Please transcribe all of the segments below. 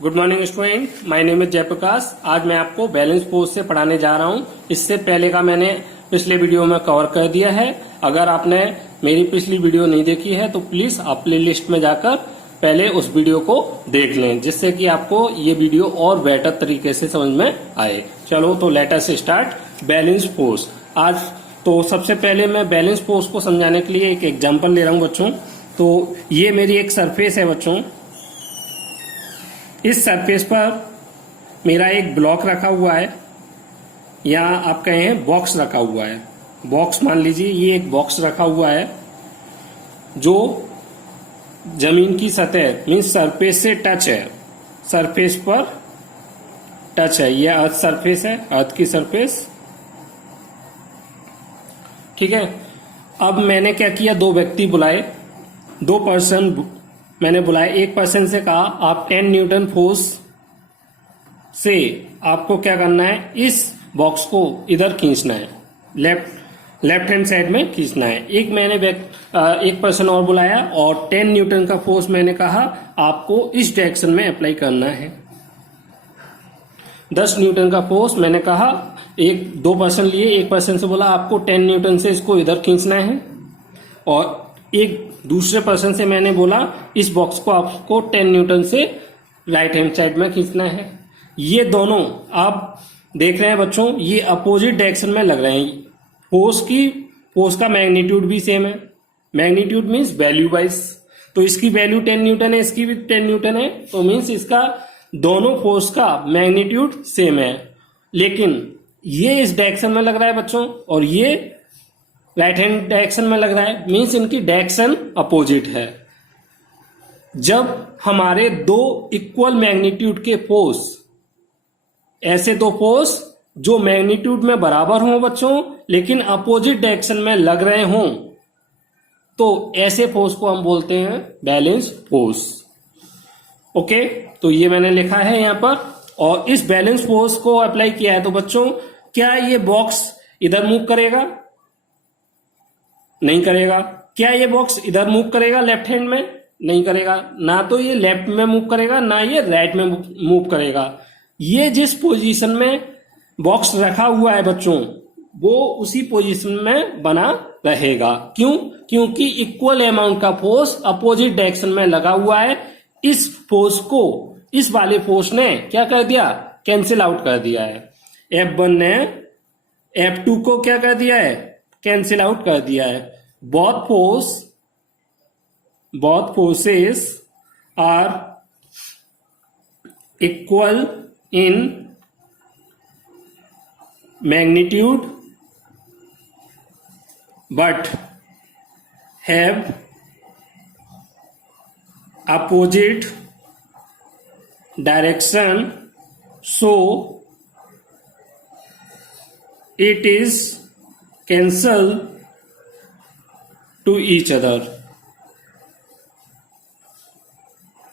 Good morning student, my name is Jaiprakash. आज मैं आपको बैलेंस फोर्स से पढ़ाने जा रहा हूं। इससे पहले का मैंने पिछले वीडियो में कवर कर दिया है। अगर आपने मेरी पिछली वीडियो नहीं देखी है तो प्लीज आप प्ले लिस्ट में जाकर पहले उस वीडियो को देख लें, जिससे कि आपको ये वीडियो और बेटर तरीके से समझ में आए। चलो तो let us start balance force. आज तो सबसे पहले मैं बैलेंस फोर्स को समझाने के लिए एक एग्जाम्पल ले रहा हूं बच्चों। तो ये मेरी एक सरफेस है बच्चों। इस सरफेस पर मेरा एक ब्लॉक रखा हुआ है, या आप कहें बॉक्स रखा हुआ है। बॉक्स मान लीजिए, ये एक बॉक्स रखा हुआ है जो जमीन की सतह मीन्स सरफेस से टच है, सरफेस पर टच है। ये अर्थ सरफेस है, अर्थ की सरफेस, ठीक है। अब मैंने क्या किया, दो व्यक्ति बुलाए, दो पर्सन मैंने बुलाया। एक पर्सन से कहा आप 10 न्यूटन फोर्स से आपको क्या करना है, इस बॉक्स को इधर खींचना है, लेफ्ट हैंड साइड में खींचना है। एक पर्सन और बुलाया और 10 न्यूटन का फोर्स मैंने कहा आपको इस डायरेक्शन में अप्लाई करना है। 10 न्यूटन का फोर्स मैंने कहा, दो पर्सन लिए, एक पर्सन से बोला आपको 10 न्यूटन से इसको इधर खींचना है, और एक दूसरे पर्सन से मैंने बोला इस बॉक्स को आपको 10 न्यूटन से राइट हैंड साइड में खींचना है। ये दोनों आप देख रहे हैं बच्चों, ये अपोजिट डायरेक्शन में लग रहे हैं। फोर्स का मैग्नीट्यूड भी सेम है। मैग्नीट्यूड मीन्स वैल्यू वाइज, तो इसकी वैल्यू 10 न्यूटन है, इसकी भी 10 न्यूटन है, तो मीन्स इसका दोनों फोर्स का मैग्नीट्यूड सेम है। लेकिन ये इस डायरेक्शन में लग रहा है बच्चों, और ये राइट हैंड डायरेक्शन में लग रहा है, मीन्स इनकी डायरेक्शन अपोजिट है। जब हमारे दो इक्वल मैग्नीट्यूड के फोर्स, ऐसे दो फोर्स जो मैग्नीट्यूड में बराबर हों बच्चों लेकिन अपोजिट डायरेक्शन में लग रहे हों, तो ऐसे फोर्स को हम बोलते हैं बैलेंस फोर्स। ओके, तो ये मैंने लिखा है यहां पर, और इस बैलेंस फोर्स को अप्लाई किया है। तो बच्चों क्या ये बॉक्स इधर मूव करेगा? नहीं करेगा। क्या ये बॉक्स इधर मूव करेगा लेफ्ट हैंड में? नहीं करेगा। ना तो ये लेफ्ट में मूव करेगा, ना ये राइट में मूव करेगा। ये जिस पोजीशन में बॉक्स रखा हुआ है बच्चों, वो उसी पोजीशन में बना रहेगा। क्यों? क्योंकि इक्वल अमाउंट का फोर्स अपोजिट डायरेक्शन में लगा हुआ है। इस फोर्स को इस वाले फोर्स ने क्या कर दिया, कैंसिल आउट कर दिया है। F1 ने F2 को क्या कर दिया है, कैंसिल आउट कर दिया है। Both forces are equal in magnitude but have opposite direction, so it is cancel to each other.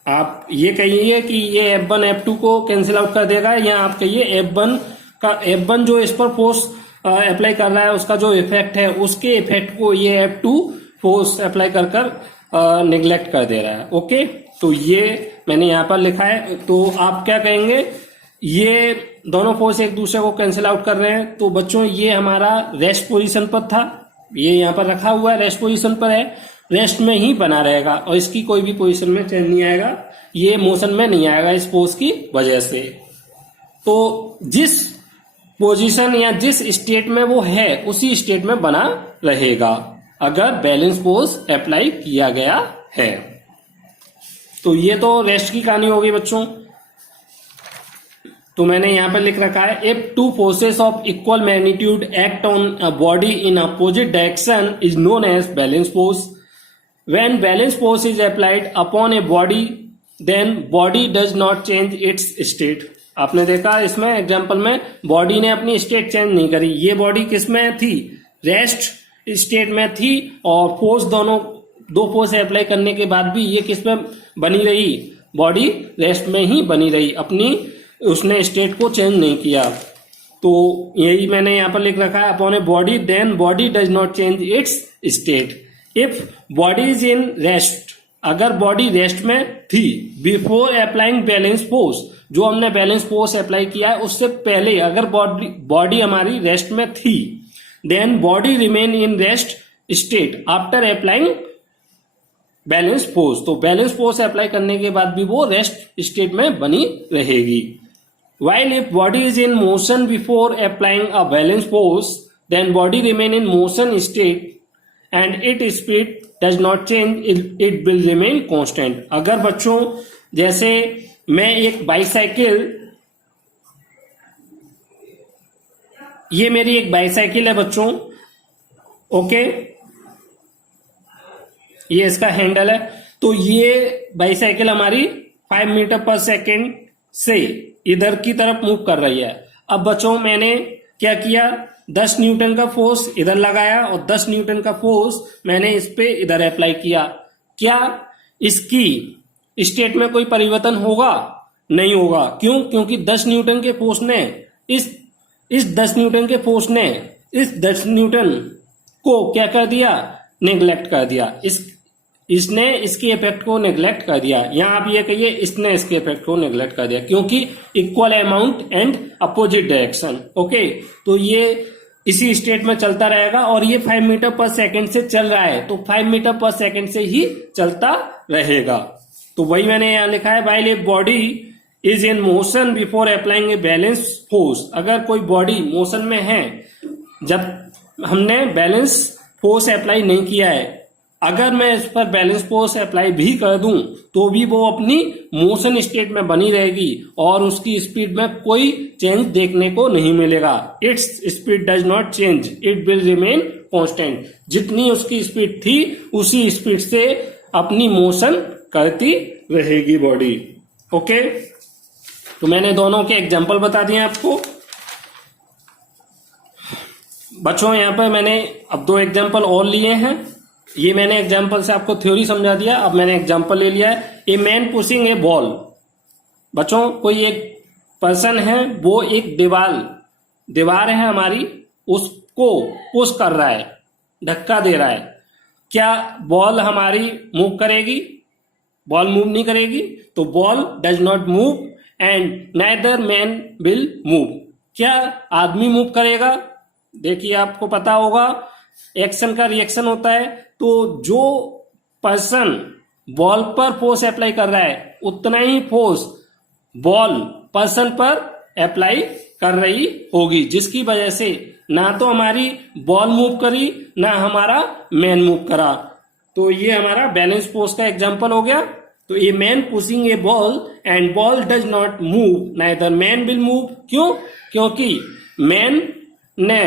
आप ये कहिए कि ये F1 F2 को कैंसिल आउट कर देगा, या आप कहिए F1 जो इस पर फोर्स अप्लाई कर रहा है उसका जो इफेक्ट है, उसके इफेक्ट को ये F2 फोर्स अप्लाई कर निगलेक्ट कर दे रहा है। ओके, तो ये मैंने यहां पर लिखा है। तो आप क्या कहेंगे, ये दोनों फोर्स एक दूसरे को कैंसिल आउट कर रहे हैं। तो बच्चों ये हमारा रेस्ट पोजीशन पर था, ये यहां पर रखा हुआ है, रेस्ट पोजीशन पर है, रेस्ट में ही बना रहेगा और इसकी कोई भी पोजीशन में चेंज नहीं आएगा, ये मोशन में नहीं आएगा इस फोर्स की वजह से। तो जिस पोजीशन या जिस स्टेट में वो है उसी स्टेट में बना रहेगा अगर बैलेंस फोर्स अप्लाई किया गया है। तो ये तो रेस्ट की कहानी हो गई बच्चों। तो मैंने यहां पर लिख रखा है, if two forces of equal magnitude act on a body in opposite direction is known as balance force. When balance force is applied upon a body then body does not change its state. आपने देखा इसमें example में body ने अपनी state change नहीं करी। ये body किस में थी, रेस्ट स्टेट में थी, और फोर्स दो फोर्स अप्लाई करने के बाद भी ये किस में बनी रही, बॉडी रेस्ट में ही बनी रही, अपनी उसने स्टेट को चेंज नहीं किया। तो यही मैंने यहां पर लिख रखा है, upon a body then body does not change its state. If body is in rest अगर बॉडी रेस्ट में थी बिफोर अप्लाइंग बैलेंस फोर्स, जो हमने बैलेंस फोर्स अप्लाई किया है उससे पहले अगर बॉडी हमारी रेस्ट में थी, then body remain in rest state after applying balance force, तो बैलेंस फोर्स अप्लाई करने के बाद भी वो रेस्ट स्टेट में बनी रहेगी। While if body is in motion before applying a balance force, then body remain in motion state and its speed does not change, it will remain constant। अगर बच्चों जैसे मैं एक बाईसाइकिल, ये मेरी एक बाईसाइकिल है बच्चों, ओके, ये इसका हैंडल है, तो ये बाईसाइकिल हमारी 5 मीटर पर सेकेंड से इधर की तरफ मूव कर रही है। अब बच्चों मैंने क्या किया, 10 न्यूटन का फोर्स इधर लगाया और 10 न्यूटन का फोर्स मैंने इस पे इधर अप्लाई किया। क्या इसकी स्टेट में कोई परिवर्तन होगा? नहीं होगा। क्यों? क्योंकि 10 न्यूटन के फोर्स ने इस 10 न्यूटन के फोर्स ने इस 10 न्यूटन को क्या कर दिया? नेग्लेक्ट कर दिया। इसने इसके इफेक्ट को नेग्लेक्ट कर दिया। यहां आप ये कहिए इसने इसके इफेक्ट को नेग्लेक्ट कर दिया, क्योंकि equal amount and opposite direction. Okay, तो ये इसी स्टेट में चलता रहेगा और ये 5 मीटर पर सेकंड से चल रहा है, तो 5 मीटर पर सेकंड से ही चलता रहेगा। तो वही मैंने यहां लिखा है, while A body is in motion before applying a balance force. अगर कोई बॉडी मोशन में है जब हमने बैलेंस फोर्स अप्लाई नहीं किया है, अगर मैं इस पर बैलेंस फोर्स अप्लाई भी कर दूं तो भी वो अपनी मोशन स्टेट में बनी रहेगी और उसकी स्पीड में कोई चेंज देखने को नहीं मिलेगा। Its speed does not change, it will remain constant. जितनी उसकी स्पीड थी उसी स्पीड से अपनी मोशन करती रहेगी बॉडी। ओके, तो मैंने दोनों के एग्जाम्पल बता दिए आपको बच्चों। यहां पर मैंने अब 2 एग्जाम्पल और लिए हैं। ये मैंने एग्जाम्पल से आपको थ्योरी समझा दिया, अब मैंने एग्जाम्पल ले लिया है। A man pushing A ball. बच्चों कोई एक पर्सन है, वो एक दीवार है हमारी, उसको पुश कर रहा है, धक्का दे रहा है। क्या बॉल हमारी मूव करेगी? बॉल मूव नहीं करेगी। तो ball does not move and neither man will move. क्या आदमी मूव करेगा? देखिए आपको पता होगा एक्शन का रिएक्शन होता है, तो जो पर्सन बॉल पर फोर्स अप्लाई कर रहा है उतना ही फोर्स बॉल पर्सन पर अप्लाई कर रही होगी, जिसकी वजह से ना तो हमारी बॉल मूव करी ना हमारा मैन मूव करा। तो ये हमारा बैलेंस फोर्स का एग्जांपल हो गया। तो a man pushing A ball and ball does not move neither man will move. क्यों? क्योंकि मैन ने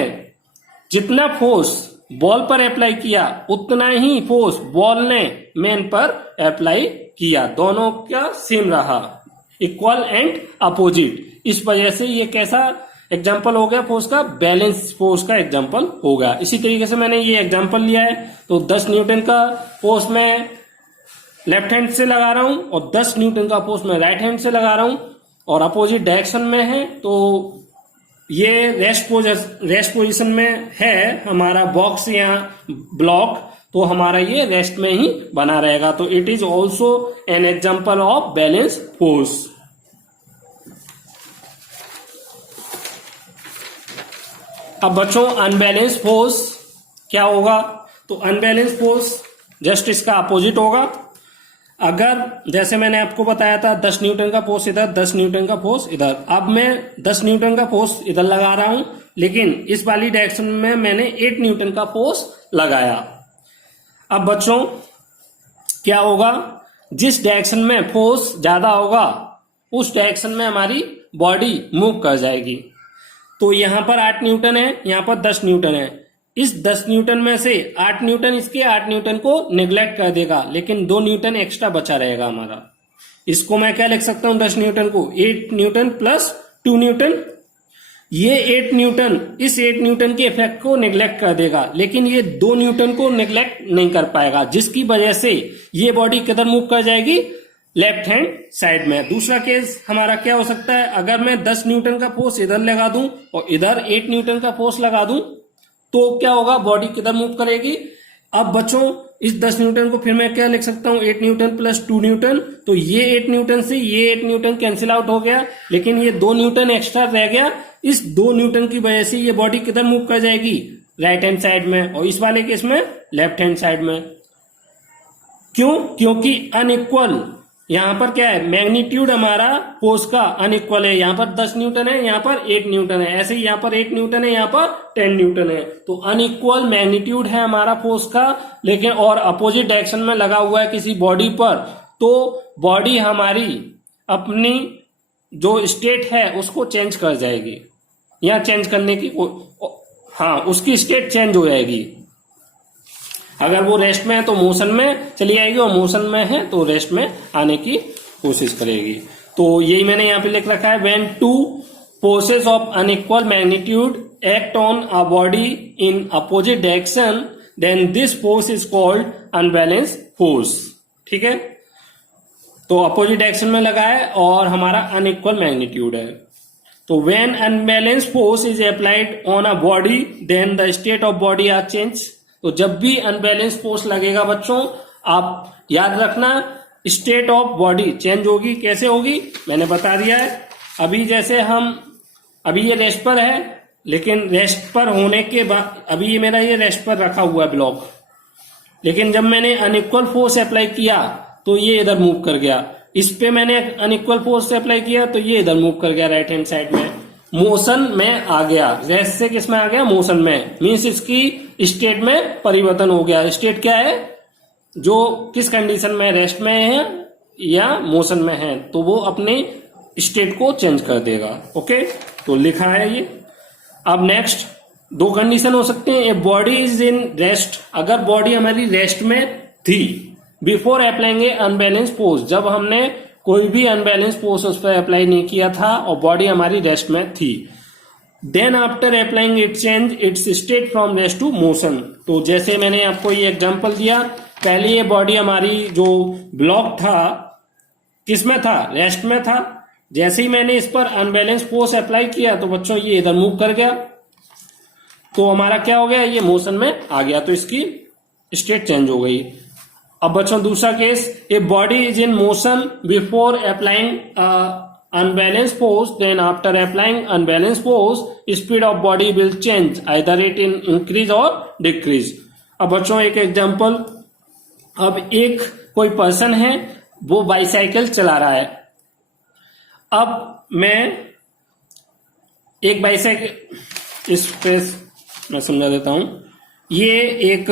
जितना फोर्स बॉल पर अप्लाई किया उतना ही फोर्स बॉल ने मैन पर अप्लाई किया, दोनों का सेम रहा, इक्वल एंड अपोजिट। इस वजह से ये कैसा एग्जाम्पल हो गया फोर्स का? बैलेंस फोर्स का एग्जाम्पल हो गया। इसी तरीके से मैंने ये एग्जाम्पल लिया है, तो 10 न्यूटन का फोर्स मैं लेफ्ट हैंड से लगा रहा हूं और 10 न्यूटन का फोर्स मैं राइट हैंड से लगा रहा हूं और अपोजिट डायरेक्शन में है। तो ये रेस्ट पोजीशन में है हमारा बॉक्स या ब्लॉक, तो हमारा ये रेस्ट में ही बना रहेगा। तो it is also an example of balance force. अब बच्चों अनबैलेंस फोर्स क्या होगा? तो अनबैलेंस फोर्स जस्ट इसका अपोजिट होगा। अगर जैसे मैंने आपको बताया था 10 न्यूटन का फोर्स इधर, 10 न्यूटन का फोर्स इधर, अब मैं 10 न्यूटन का फोर्स इधर लगा रहा हूं, लेकिन इस वाली डायरेक्शन में मैंने 8 न्यूटन का फोर्स लगाया। अब बच्चों क्या होगा? जिस डायरेक्शन में फोर्स ज्यादा होगा उस डायरेक्शन में हमारी बॉडी मूव कर जाएगी। तो यहां पर 8 न्यूटन है, यहां पर 10 न्यूटन है। इस 10 न्यूटन में से 8 न्यूटन इसके 8 न्यूटन को नेग्लेक्ट कर देगा, लेकिन 2 न्यूटन एक्स्ट्रा बचा रहेगा हमारा। इसको मैं क्या लिख सकता हूं? 10 न्यूटन को 8 न्यूटन प्लस 2 न्यूटन। ये 8 न्यूटन इस 8 न्यूटन के इफेक्ट को नेग्लेक्ट कर देगा, लेकिन ये 2 न्यूटन को नेग्लेक्ट नहीं कर पाएगा, जिसकी वजह से ये बॉडी किधर मूव कर जाएगी? लेफ्ट हैंड साइड में। दूसरा केस हमारा क्या हो सकता है? अगर मैं 10 न्यूटन का फोर्स इधर लगा दूं और इधर 8 न्यूटन का फोर्स लगा दूं तो क्या होगा? बॉडी किधर मूव करेगी? अब बच्चों इस 10 न्यूटन को फिर मैं क्या लिख सकता हूं, 8 न्यूटन प्लस 2 न्यूटन। तो ये 8 न्यूटन से ये 8 न्यूटन कैंसिल आउट हो गया, लेकिन ये 2 न्यूटन एक्स्ट्रा रह गया। इस 2 न्यूटन की वजह से ये बॉडी किधर मूव कर जाएगी, राइट हैंड साइड में, और इस वाले केस में लेफ्ट हैंड साइड में। क्यों, क्योंकि अनइक्वल यहां पर क्या है, मैग्नीट्यूड हमारा फोर्स का अनइक्वल है। यहां पर 10 न्यूटन है, यहां पर 8 न्यूटन है, ऐसे ही यहां पर 8 न्यूटन है, यहां पर 10 न्यूटन है। तो अनइक्वल मैग्नीट्यूड है हमारा फोर्स का, लेकिन और अपोजिट डायरेक्शन में लगा हुआ है किसी बॉडी पर, तो बॉडी हमारी अपनी जो स्टेट है उसको चेंज कर जाएगी, या चेंज करने की हाँ उसकी स्टेट चेंज हो जाएगी। अगर वो रेस्ट में है तो मोशन में चली आएगी, और मोशन में है तो रेस्ट में आने की कोशिश करेगी। तो यही मैंने यहाँ पे लिख रखा है, when two forces of unequal magnitude act on a body in opposite direction then this force is called unbalance force. ठीक है, तो अपोजिट डायरेक्शन में लगा है और हमारा अनइक्वल मैग्नीट्यूड है। तो when unbalance force is applied on a body then the state of body are change. तो जब भी अनबैलेंस फोर्स लगेगा बच्चों, आप याद रखना स्टेट ऑफ बॉडी चेंज होगी। कैसे होगी मैंने बता दिया है। अभी जैसे अभी ये रेस्ट पर है, लेकिन रेस्ट पर होने के बाद अभी ये मेरा ये रेस्ट पर रखा हुआ है ब्लॉक, लेकिन जब मैंने अनइक्वल फोर्स अप्लाई किया तो ये इधर मूव कर गया। इस पे मैंने अनइक्वल फोर्स अप्लाई किया तो ये इधर मूव कर गया राइट हैंड साइड में, मोशन में आ गया। रेस्ट से किस में आ गया, मोशन में। मीन्स इसकी स्टेट में परिवर्तन हो गया। स्टेट क्या है, जो किस कंडीशन में, रेस्ट में है या मोशन में है, तो वो अपने स्टेट को चेंज कर देगा। ओके, तो लिखा है ये। अब नेक्स्ट 2 कंडीशन हो सकते हैं। ए बॉडी इज इन रेस्ट, अगर बॉडी हमारी रेस्ट में थी before applying a unbalance force, जब हमने कोई भी अनबैलेंस फोर्स उस पर अप्लाई नहीं किया था और बॉडी हमारी रेस्ट में थी। Then after applying it change its state from rest to motion. तो जैसे मैंने आपको ये एग्जांपल दिया, पहले ये बॉडी हमारी जो ब्लॉक था किस में था, रेस्ट में था। जैसे ही मैंने इस पर अनबैलेंस फोर्स अप्लाई किया तो बच्चों ये इधर मूव कर गया, तो हमारा क्या हो गया, ये मोशन में आ गया, तो इसकी स्टेट चेंज हो गई। अब बच्चों दूसरा case, a body is in motion before applying unbalance force then after applying unbalance force speed of body will change either it in increase or decrease. अब बच्चों एक एग्जांपल, अब एक कोई पर्सन है वो बाइसाइकिल चला रहा है। अब मैं एक बाइसाइकिल, इस पे मैं समझा देता हूं। ये एक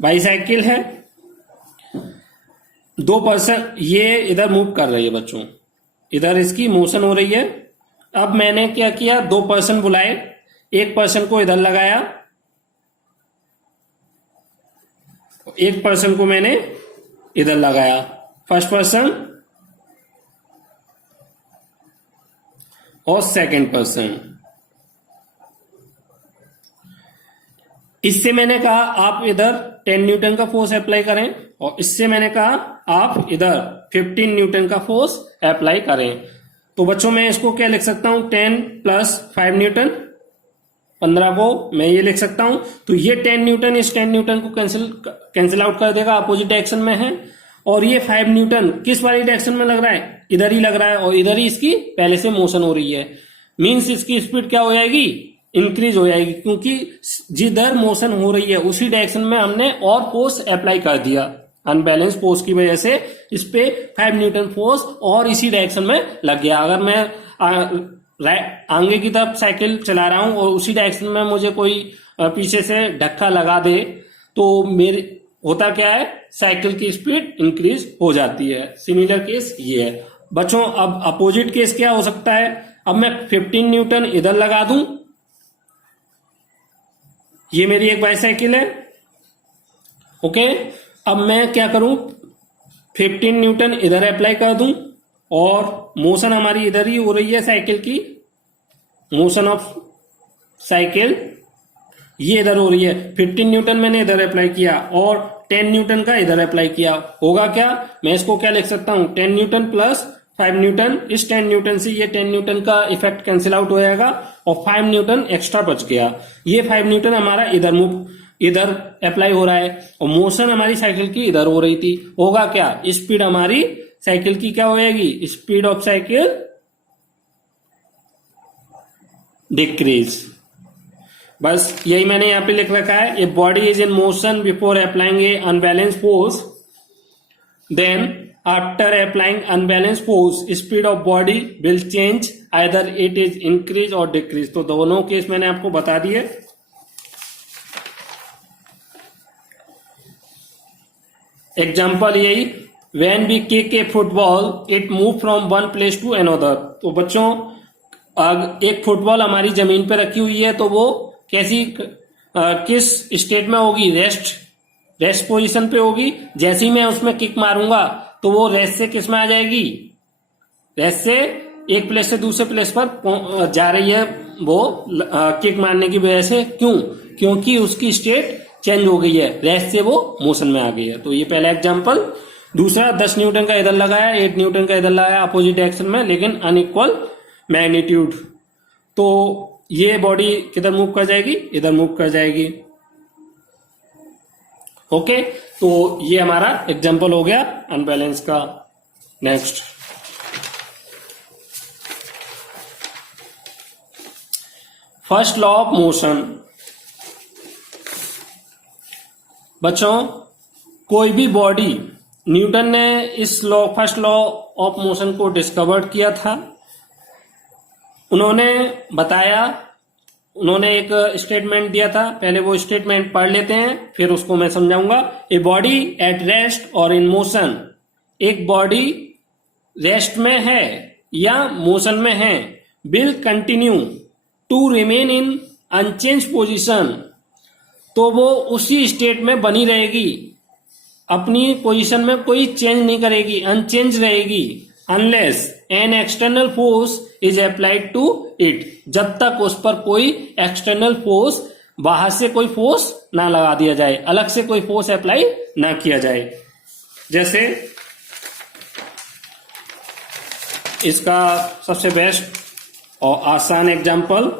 बाइसाइकिल है, 2 पर्सन ये इधर मूव कर रही है बच्चों, इधर इसकी मोशन हो रही है। अब मैंने क्या किया, 2 पर्सन बुलाए, एक पर्सन को इधर लगाया, एक पर्सन को मैंने इधर लगाया, फर्स्ट पर्सन और सेकंड पर्सन। इससे मैंने कहा आप इधर 10 न्यूटन का फोर्स अप्लाई करें, और इससे मैंने कहा आप इधर 15 न्यूटन का फोर्स अप्लाई करें। तो बच्चों मैं इसको क्या लिख सकता हूं, 10 प्लस 5 न्यूटन, 15 को मैं ये लिख सकता हूं। तो ये 10 न्यूटन इस 10 न्यूटन को कैंसिल आउट कर देगा, अपोजिट डायरेक्शन में है। और ये 5 न्यूटन किस वाली डायरेक्शन में लग रहा है, इधर ही लग रहा है, और इधर ही इसकी पहले से मोशन हो रही है। मीन्स इसकी स्पीड क्या हो जाएगी, इंक्रीज हो जाएगी, क्योंकि जिधर मोशन हो रही है उसी डायरेक्शन में हमने और फोर्स अप्लाई कर दिया। अनबैलेंस फोर्स की वजह से इस पे 5 न्यूटन फोर्स और इसी डायरेक्शन में लग गया। अगर मैं आगे की तरफ साइकिल चला रहा हूं और उसी डायरेक्शन में मुझे कोई पीछे से धक्का लगा दे, तो मेरे होता क्या है, साइकिल की स्पीड इंक्रीज हो जाती है। सिमिलर केस ये है बच्चों। अब अपोजिट केस क्या हो सकता है, अब मैं 15 न्यूटन इधर लगा दूं, ये मेरी एक बाइसाइकिल है। ओके, अब मैं क्या करूं, 15 न्यूटन इधर अप्लाई कर दूं, और मोशन हमारी इधर ही हो रही है साइकिल की, मोशन ऑफ साइकिल ये इधर हो रही है। 15 न्यूटन मैंने इधर अप्लाई किया और 10 न्यूटन का इधर अप्लाई किया, होगा क्या, मैं इसको क्या लिख सकता हूं, 10 न्यूटन प्लस 5 न्यूटन। इस 10 न्यूटन से ये 10 न्यूटन का इफेक्ट कैंसिल आउट हो जाएगा और 5 न्यूटन एक्स्ट्रा बच गया। ये 5 न्यूटन हमारा इधर मूव इधर अप्लाई हो रहा है और मोशन हमारी साइकिल की इधर हो रही थी, होगा क्या, स्पीड हमारी साइकिल की क्या हो जाएगी, स्पीड ऑफ साइकिल डिक्रीज। बस यही मैंने यहां पे लिख रखा है, a body is in motion before applying a unbalance force, then after applying unbalance force speed of body will change, either it is increase or decrease. तो दोनों केस मैंने आपको बता दिए। एग्जाम्पल यही, when we kick a football it move from one place to another. तो बच्चों एक फुटबॉल हमारी जमीन पे रखी हुई है तो वो कैसी किस स्टेट में होगी, रेस्ट पोजीशन पे होगी। जैसे ही मैं उसमें किक मारूंगा तो वो रेस्ट से किस में आ जाएगी, रेस्ट से एक प्लेस से दूसरे प्लेस पर जा रही है वो किक मारने की वजह से। क्यों, क्योंकि उसकी स्टेट चेंज हो गई है, रेस्ट से वो मोशन में आ गई है। तो ये पहला एग्जांपल। दूसरा 10 न्यूटन का इधर लगाया, 8 न्यूटन का इधर लगाया अपोजिट डायरेक्शन में, लेकिन अनइक्वल मैग्नीट्यूड। तो ये बॉडी किधर मूव कर जाएगी, इधर मूव कर जाएगी। ओके, तो ये हमारा एग्जांपल हो गया अनबैलेंस का। Next, first law of motion. बच्चों कोई भी बॉडी, न्यूटन ने इस फर्स्ट लॉ ऑफ मोशन को डिस्कवर्ड किया था। उन्होंने बताया, उन्होंने एक स्टेटमेंट दिया था, पहले वो स्टेटमेंट पढ़ लेते हैं फिर उसको मैं समझाऊंगा। ए बॉडी एट रेस्ट और इन मोशन, एक बॉडी रेस्ट में है या मोशन में है, will continue to remain in unchange position, तो वो उसी स्टेट में बनी रहेगी, अपनी पोजीशन में कोई चेंज नहीं करेगी, अनचेंज रहेगी, unless an external force is applied to it, जब तक उस पर कोई एक्सटर्नल फोर्स, बाहर से कोई फोर्स ना लगा दिया जाए, अलग से कोई फोर्स अप्लाई ना किया जाए। जैसे इसका सबसे बेस्ट और आसान एग्जांपल,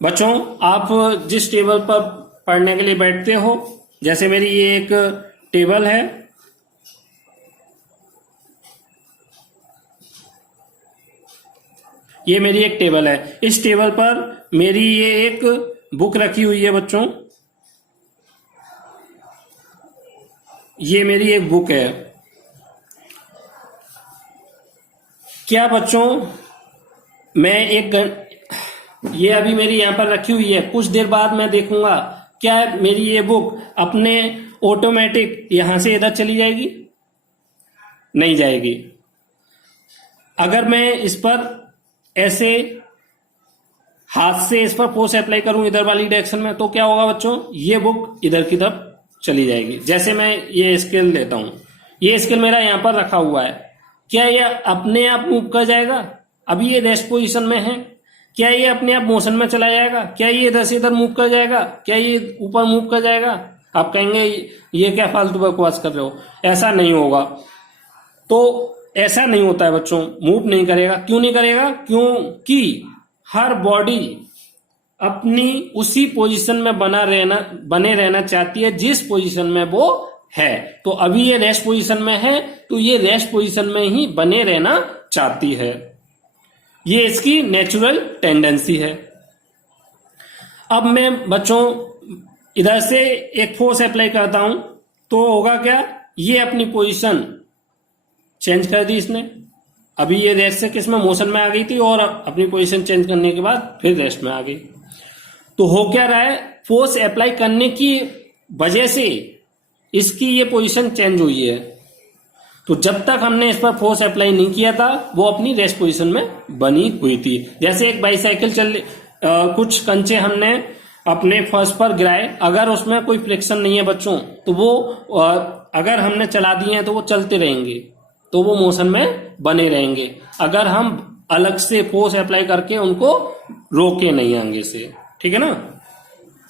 बच्चों आप जिस टेबल पर पढ़ने के लिए बैठते हो, जैसे मेरी ये एक टेबल है, ये मेरी एक टेबल है, इस टेबल पर मेरी ये एक बुक रखी हुई है बच्चों, ये मेरी एक बुक है। क्या बच्चों मैं ये अभी मेरी यहां पर रखी हुई है, कुछ देर बाद मैं देखूंगा क्या मेरी ये बुक अपने ऑटोमेटिक यहां से इधर चली जाएगी, नहीं जाएगी। अगर मैं इस पर ऐसे हाथ से इस पर फोर्स अप्लाई करूं इधर वाली डायरेक्शन में, तो क्या होगा बच्चों, ये बुक इधर की तरफ चली जाएगी। जैसे मैं ये स्केल लेता हूं, ये स्केल मेरा यहां पर रखा हुआ है, क्या ये अपने आप मूव कर जाएगा, अभी ये रेस्ट पोजीशन में है, क्या ये अपने आप मोशन में चला जाएगा, क्या ये इधर से इधर मूव कर जाएगा, क्या ये ऊपर मूव कर जाएगा? आप कहेंगे ये क्या फालतू बकवास कर रहे हो, ऐसा नहीं होगा। तो ऐसा नहीं होता है बच्चों, मूव नहीं करेगा। क्यों नहीं करेगा? क्योंकि हर बॉडी अपनी उसी पोजीशन में बने रहना चाहती है जिस पोजीशन में वो है। तो अभी ये रेस्ट पोजीशन में है तो ये रेस्ट पोजीशन में ही बने रहना चाहती है, ये इसकी नेचुरल टेंडेंसी है। अब मैं बच्चों इधर से एक फोर्स अप्लाई करता हूं तो होगा क्या, ये अपनी पोजीशन चेंज कर दी इसने, अभी ये रेस्ट से किस में मोशन में आ गई थी और अपनी पोजीशन चेंज करने के बाद फिर रेस्ट में आ गई। तो हो क्या रहा है, फोर्स अप्लाई करने की वजह से इसकी ये पोजीशन चेंज हुई है। तो जब तक हमने इस पर फोर्स अप्लाई नहीं किया था वो अपनी रेस्ट पोजीशन में बनी हुई थी। जैसे एक बाईसाइकिल कुछ कंचे हमने अपने फर्श पर गिराए, अगर उसमें कोई फ्रिक्शन नहीं है बच्चों तो वो अगर हमने चला दिए हैं तो वो चलते रहेंगे, तो वो मोशन में बने रहेंगे, अगर हम अलग से फोर्स अप्लाई करके उनको रोके नहीं आगे से। ठीक है ना।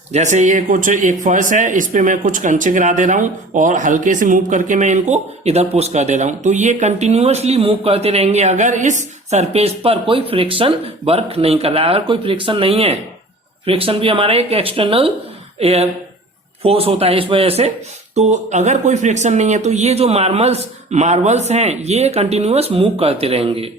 जैसे ये कुछ एक फर्श है, इस पे मैं कुछ कंचे गिरा दे रहा हूं और हल्के से मूव करके मैं इनको इधर पुश कर दे रहा हूं, तो ये कंटिन्यूअसली मूव करते रहेंगे अगर इस सरफेस पर कोई फ्रिक्शन वर्क नहीं कर रहा है। अगर कोई फ्रिक्शन नहीं है, फ्रिक्शन भी हमारा एक एक्सटर्नल फोर्स होता है इस वजह से। तो अगर कोई फ्रिक्शन नहीं है तो ये जो मार्बल्स हैं ये कंटिन्यूअस मूव करते रहेंगे।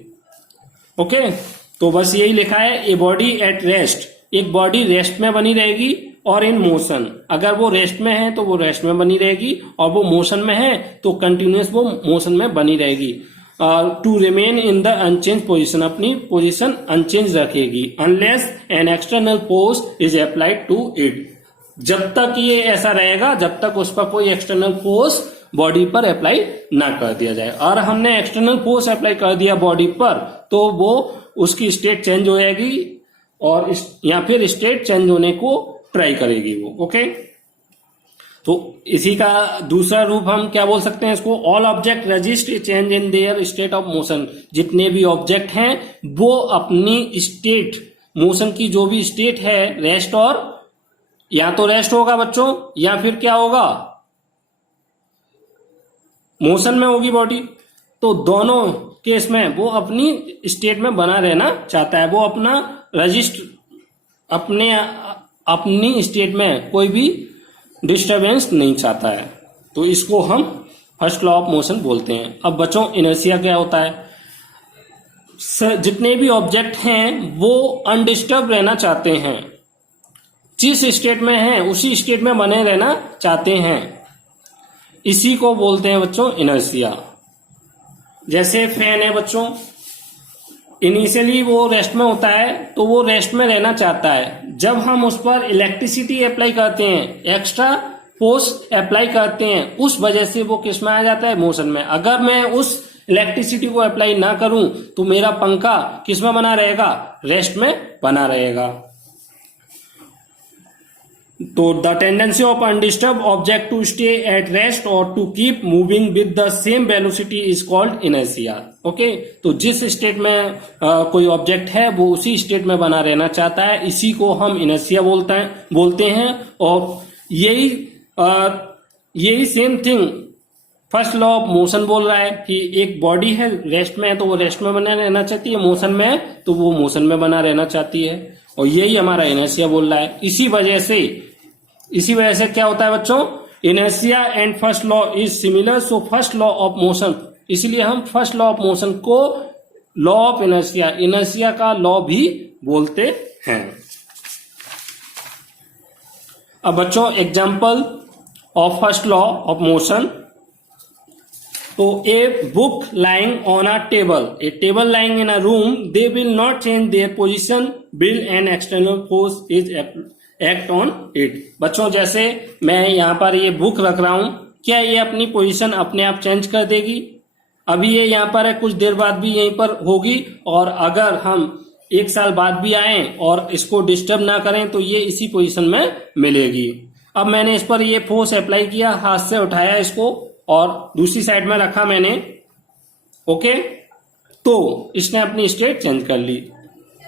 ओके, तो बस यही लिखा है, ए बॉडी एट रेस्ट, एक बॉडी रेस्ट में बनी रहेगी, और इन मोशन, अगर वो रेस्ट में है तो वो रेस्ट में बनी रहेगी, और वो मोशन में है तो कंटिन्यूअस वो मोशन में बनी रहेगी। To remain in the unchange position, अपनी पोजिशन अनचेंज रखेगी, unless an external force is applied to it, जब तक ये ऐसा रहेगा जब तक उस पर कोई एक्सटर्नल फोर्स बॉडी पर अप्लाई ना कर दिया जाए। और हमने एक्सटर्नल फोर्स अप्लाई कर दिया बॉडी पर तो वो उसकी स्टेट चेंज हो जाएगी और या फिर स्टेट चेंज होने को ट्राई करेगी वो। ओके, तो इसी का दूसरा रूप हम क्या बोल सकते हैं इसको, all object resist change in their state of motion, जितने भी ऑब्जेक्ट हैं वो अपनी स्टेट, मोशन की जो भी स्टेट है, रेस्ट और या तो रेस्ट होगा बच्चों या फिर क्या होगा, मोशन में होगी बॉडी, तो दोनों केस में वो अपनी स्टेट में बना रहना चाहता है, वो अपना रजिस्ट अपनी स्टेट में कोई भी डिस्टरबेंस नहीं चाहता है, तो इसको हम फर्स्ट लॉ ऑफ मोशन बोलते हैं। अब बच्चों इनर्शिया क्या होता है, जितने भी ऑब्जेक्ट हैं वो अनडिस्टर्ब रहना चाहते हैं, जिस स्टेट में हैं उसी स्टेट में बने रहना चाहते हैं, इसी को बोलते हैं बच्चों इनर्शिया। जैसे फैन है बच्चों, इनिशियली वो रेस्ट में होता है तो वो रेस्ट में रहना चाहता है, जब हम उस पर इलेक्ट्रिसिटी अप्लाई करते हैं, एक्स्ट्रा फोर्स अप्लाई करते हैं, उस वजह से वो किस में आ जाता है, मोशन में। अगर मैं उस इलेक्ट्रिसिटी को अप्लाई ना करूं तो मेरा पंखा किस में बना रहेगा, रेस्ट में बना रहेगा। तो the tendency of undisturb object to stay at rest और to keep moving with the same velocity is called inertia. Okay, तो जिस स्टेट में कोई ऑब्जेक्ट है वो उसी स्टेट में बना रहना चाहता है, इसी को हम इनर्शिया बोलते हैं। और यही same thing first law of motion बोल रहा है कि एक बॉडी है रेस्ट में है तो वो रेस्ट में बना रहना चाहती है, मोशन में है तो वो मोशन में बना रहना चाहती है, और यही हमारा इनर्शिया बोल रहा है। इसी वजह से क्या होता है बच्चों, inertia and first law is similar, so first law of motion, इसलिए हम फर्स्ट लॉ ऑफ मोशन को लॉ ऑफ इनर्शिया का लॉ भी बोलते हैं। अब बच्चों example of first law of motion, तो a book lying on a table lying in a room, they will not change their position till an external force is act on it. बच्चों जैसे मैं यहाँ पर ये बुक रख रहा हूं, क्या ये अपनी पोजीशन अपने आप चेंज कर देगी? अभी ये यहाँ पर है, कुछ देर बाद भी यहीं पर होगी, और अगर हम 1 साल बाद भी आए और इसको डिस्टर्ब ना करें तो ये इसी पोजीशन में मिलेगी। अब मैंने इस पर ये फोर्स अप्लाई किया, हाथ से उठाया इसको और दूसरी साइड में रखा मैंने, ओके, तो इसने अपनी स्टेट चेंज कर ली।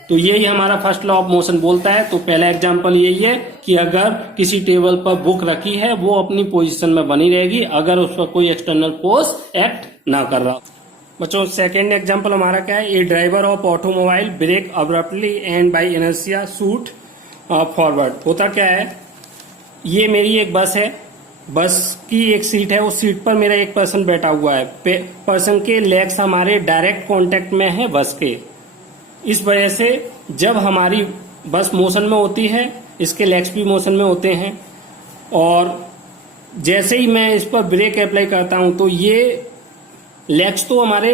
तो यही हमारा फर्स्ट लॉ ऑफ मोशन बोलता है। तो पहला एग्जांपल यही है कि अगर किसी टेबल पर बुक रखी है वो अपनी पोजीशन में बनी रहेगी अगर उस पर कोई एक्सटर्नल फोर्स एक्ट ना कर रहा। बच्चों सेकेंड एग्जांपल हमारा क्या है, a driver of automobile brake abruptly and by inertia shoot forward. होता क्या है, ये मेरी एक बस है, बस की एक सीट है, उस सीट पर मेरा एक पर्सन बैठा हुआ है, पर्सन के लेग्स हमारे डायरेक्ट कांटेक्ट में है बस के। इस वजह से जब हमारी बस मोशन में होती है इसके लेग्स भी मोशन में होते हैं, और जैसे ही मैं इस पर ब्रेक अप्लाई करता हूं तो ये लेग्स तो हमारे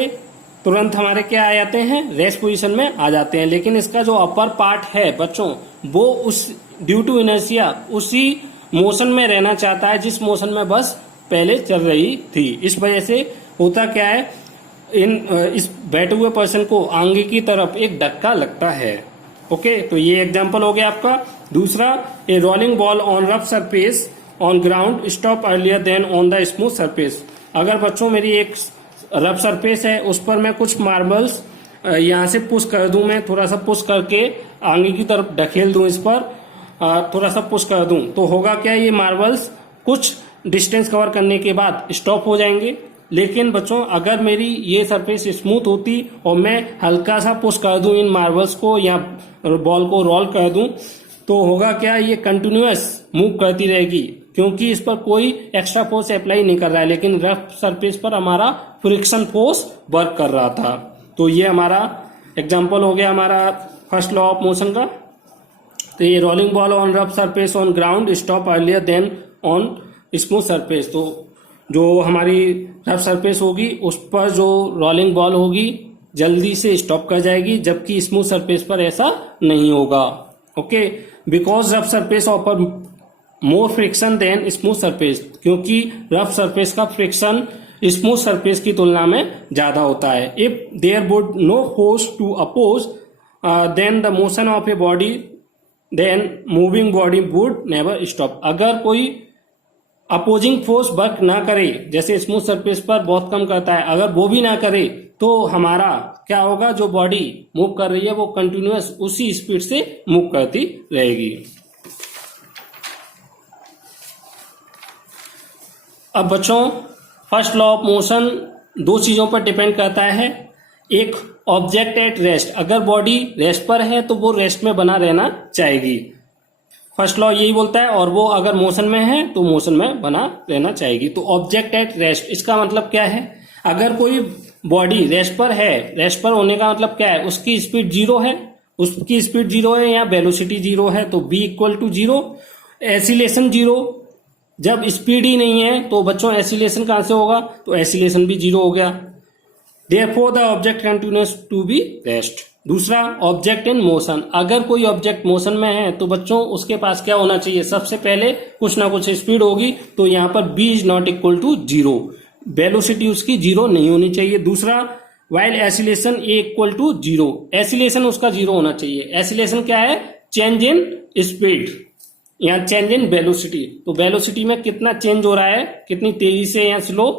तुरंत हमारे क्या आ जाते हैं, रेस्ट पोजीशन में आ जाते हैं, लेकिन इसका जो अपर पार्ट है बच्चों वो उस ड्यू टू इनर्शिया उसी मोशन में रहना चाहता है जिस मोशन में बस पहले चल रही थी। इस वजह से होता क्या है, इस बैठे हुए पर्सन को आगे की तरफ एक धक्का लगता है। ओके, तो ये एग्जांपल हो गया आपका। दूसरा, a rolling ball on rough surface on ground stop earlier than on the smooth surface. अगर बच्चों मेरी एक रफ सरफेस है उस पर मैं कुछ मार्बल्स यहाँ से पुश कर दूं, मैं थोड़ा सा पुश करके आगे की तरफ ढकेल दूं, इस पर थोड़ा सा पुश कर दूं, तो होगा क्या, ये मार्बल्स कुछ डिस्टेंस कवर करने के बाद स्टॉप हो जाएंगे। लेकिन बच्चों अगर मेरी ये सरफेस स्मूथ होती और मैं हल्का सा पुश कर दूं इन मार्बल्स को या बॉल को रोल कर दूं तो होगा क्या, ये कंटिन्यूअस मूव करती रहेगी क्योंकि इस पर कोई एक्स्ट्रा फोर्स अप्लाई नहीं कर रहा है, लेकिन रफ सरफेस पर हमारा फ्रिक्शन फोर्स वर्क कर रहा था। तो ये हमारा एग्जांपल हो गया हमारा फर्स्ट लॉ ऑफ मोशन का। तो ये rolling ball on rough surface on ground stop earlier than on smooth surface. तो जो हमारी रफ सरफेस होगी उस पर जो रोलिंग बॉल होगी जल्दी से स्टॉप कर जाएगी, जबकि स्मूथ सरफेस पर ऐसा नहीं होगा। Okay, because rough surface offer more friction than smooth surface, क्योंकि रफ सरफेस का फ्रिक्शन स्मूथ सरफेस की तुलना में ज्यादा होता है। If there would no force to oppose then the motion of a body then moving body would never stop. अगर कोई अपोजिंग फोर्स वर्क ना करे, जैसे स्मूथ सरफेस पर बहुत कम करता है, अगर वो भी ना करे तो हमारा क्या होगा, जो बॉडी मूव कर रही है वो कंटिन्यूअस उसी स्पीड से मूव करती रहेगी। अब बच्चों, फर्स्ट लॉ ऑफ मोशन दो चीजों पर डिपेंड करता है। एक, ऑब्जेक्ट एट रेस्ट, अगर बॉडी रेस्ट पर है तो वो रेस्ट में बना रहना चाहेगी, फर्स्ट लॉ यही बोलता है। और वो अगर मोशन में है तो मोशन में बना रहना चाहेगी। तो ऑब्जेक्ट एट रेस्ट, इसका मतलब क्या है, अगर कोई बॉडी रेस्ट पर है, रेस्ट पर होने का मतलब क्या है, उसकी स्पीड जीरो है, उसकी स्पीड जीरो है या वेलोसिटी जीरो है, तो B equal to zero, acceleration zero. जब स्पीड ही नहीं है तो बच्चों एसिलेशन कहां से होगा, तो एसिलेशन भी जीरो हो गया। Therefore the object continues to be rest। दूसरा, ऑब्जेक्ट इन मोशन, अगर कोई ऑब्जेक्ट मोशन में है तो बच्चों उसके पास क्या होना चाहिए, सबसे पहले कुछ ना कुछ स्पीड होगी, तो यहाँ पर b is not equal to zero, velocity उसकी जीरो नहीं होनी चाहिए। दूसरा, while acceleration a equal to zero, acceleration उसका जीरो होना चाहिए। एसिलेशन क्या है, चेंज इन स्पीड या चेंज इन वेलोसिटी। तो वेलोसिटी में कितना चेंज हो रहा है, कितनी तेजी से या स्लो,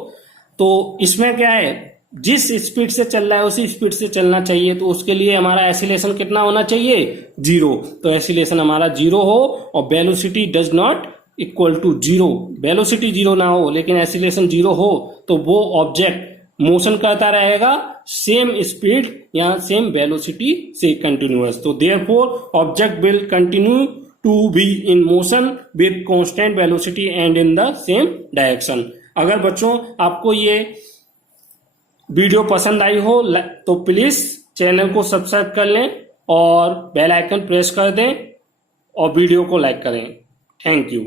तो इसमें क्या है, जिस स्पीड से चल रहा है उसी स्पीड से चलना चाहिए, तो उसके लिए हमारा एसिलेशन कितना होना चाहिए, जीरो। तो एसिलेशन हमारा जीरो हो और velocity does not equal to zero, velocity zero ना हो लेकिन एसिलेशन जीरो हो, तो वो ऑब्जेक्ट मोशन करता रहेगा सेम स्पीड या सेम वेलोसिटी से कंटिन्यूअस। तो therefore object will continue to be in motion with constant velocity and in the same direction. अगर बच्चों आपको ये वीडियो पसंद आई हो तो प्लीज चैनल को सब्सक्राइब कर लें और बेल आइकन प्रेस कर दें और वीडियो को लाइक करें। Thank you.